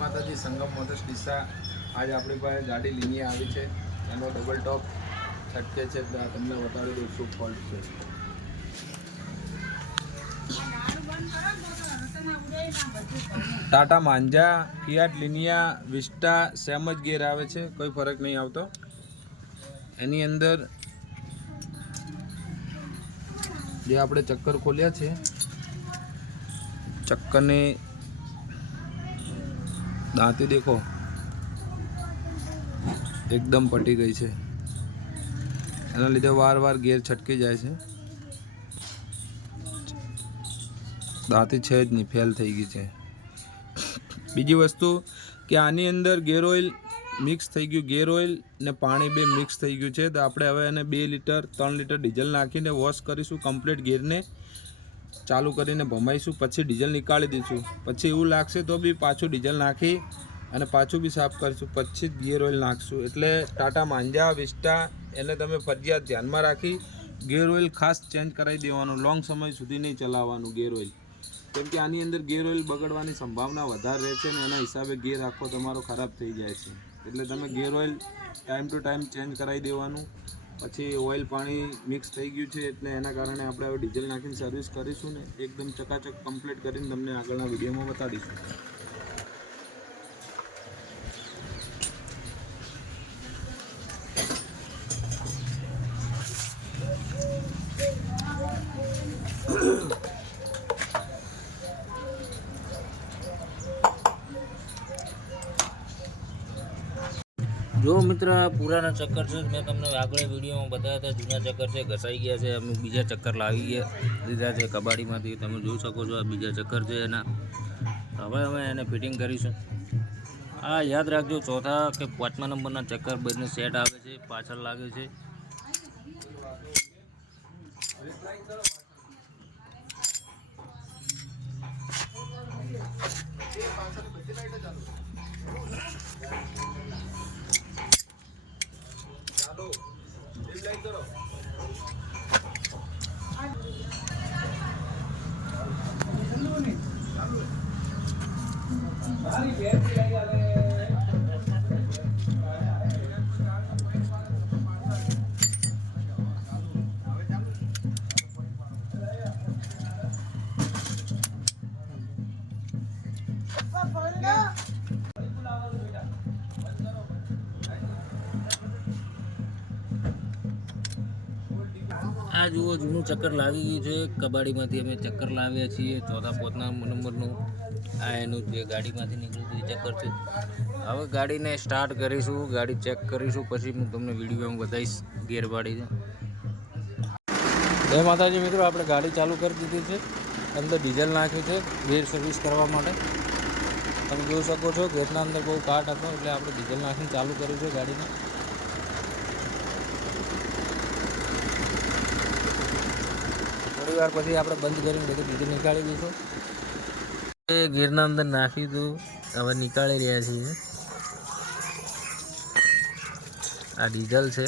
માતાજી, સંગમ મોટર્સ ડીસા। આજ આપણી પાસે ગાડી લઈને આવી છે, એનો ડબલ ટોપ છટકે છે, તમને બતાવી દઉં શું ફોલ્ટ છે। ટાટા માંજા, ફિયાટ લિનિયા, વિસ્ટા સેમ જ ગેર આવે છે, કોઈ ફરક નહીં આવતો। એની અંદર જે આપણે ચક્કર ખોલ્યા છે, ચક્કરની દાંતી દેખો એકદમ પટી ગઈ છે, એના લીધે વાર વાર ગેર છટકી જાય છે। દાંતી છે જ નહીં, ફેલ થઈ ગઈ છે। બીજી વસ્તુ કે આની અંદર ગેર ઓઇલ મિક્સ થઈ ગયું, ગેર ઓઇલ ને પાણી બે મિક્સ થઈ ગયું છે, તો આપણે હવે એને 2 લીટર 3 લીટર ડીઝલ નાખીને વોશ કરીશું। કમ્પ્લીટ ગેરને ચાલુ કરીને ભમાઈશું, પછી ડીઝલ નીકાળી દઈશું। પછી એવું લાગશે તો બી પાછું ડીઝલ નાખી અને પાછું બી સાફ કરીશું, પછી જ ગેર ઓઇલ નાખશું। એટલે ટાટા માંજા, વિસ્ટા એને તમે ફરજિયાત ધ્યાનમાં રાખી ગેર ઓઇલ ખાસ ચેન્જ કરાવી દેવાનું, લોંગ સમય સુધી નહીં ચલાવવાનું ગેર ઓઇલ, કેમ કે આની અંદર ગેર ઓઇલ બગડવાની સંભાવના વધારે રહે છે ને એના હિસાબે ગેર આખો તમારો ખરાબ થઈ જાય છે। એટલે તમે ગેર oil time to time change કરાવી દેવાનું। પછી ઓઇલ પાણી મિક્સ થઈ ગયું છે એટલે એના કારણે આપણે હવે ડીઝલ નાખીને સર્વિસ કરીશું ને એકદમ ચકાચક કમ્પ્લીટ કરીને તમને આગળના વિડીયોમાં બતાડીશું। જો મિત્ર, પુરાના ચક્કર છે, મેં તમને આગળ વિડીયોમાં બતાવ્યા હતા, જૂના ચક્કર છે, ઘસાઈ ગયા છે, અમે બીજા ચક્કર લાવી દીધા છે કબાડીમાંથી, તમે જોઈ શકો છો આ બીજા ચક્કર છે એના। હવે અમે એને ફિટિંગ કરીશું। આ યાદ રાખજો, ચોથા કે 5મા નંબરના ચક્કર બંને સેટ આવે છે, પાછળ લાગે છે। આ જુઓ, જૂનું ચક્કર લાગી ગયું છે, કબાડીમાંથી અમે ચક્કર લાવ્યા છીએ, ચોથા 5મા નંબરનું। આ એનું જે ગાડીમાંથી નીકળ્યું એ ચક્કર છે। હવે ગાડીને સ્ટાર્ટ કરીશું, ગાડી ચેક કરીશું, પછી હું તમને વિડીયોમાં બતાવીશ ગેર પાડીને। જય માતાજી મિત્રો, આપણે ગાડી ચાલુ કરી દીધી છે, અંદર ડીઝલ નાખ્યું છે ગેર સર્વિસ કરવા માટે। તમે જોઈ શકો છો ગેરના અંદર બહુ કાટ હતો એટલે આપણે ડીઝલ નાખીને ચાલુ કર્યું છે ગાડીને। થોડી વાર પછી આપણે બંધ કરીને બધું ડીઝલ નીકાળી દઈશું। ગેરના અંદર નાખ્યું હતું, હવે નીકાળી રહ્યા છીએ। આ ડીઝલ છે।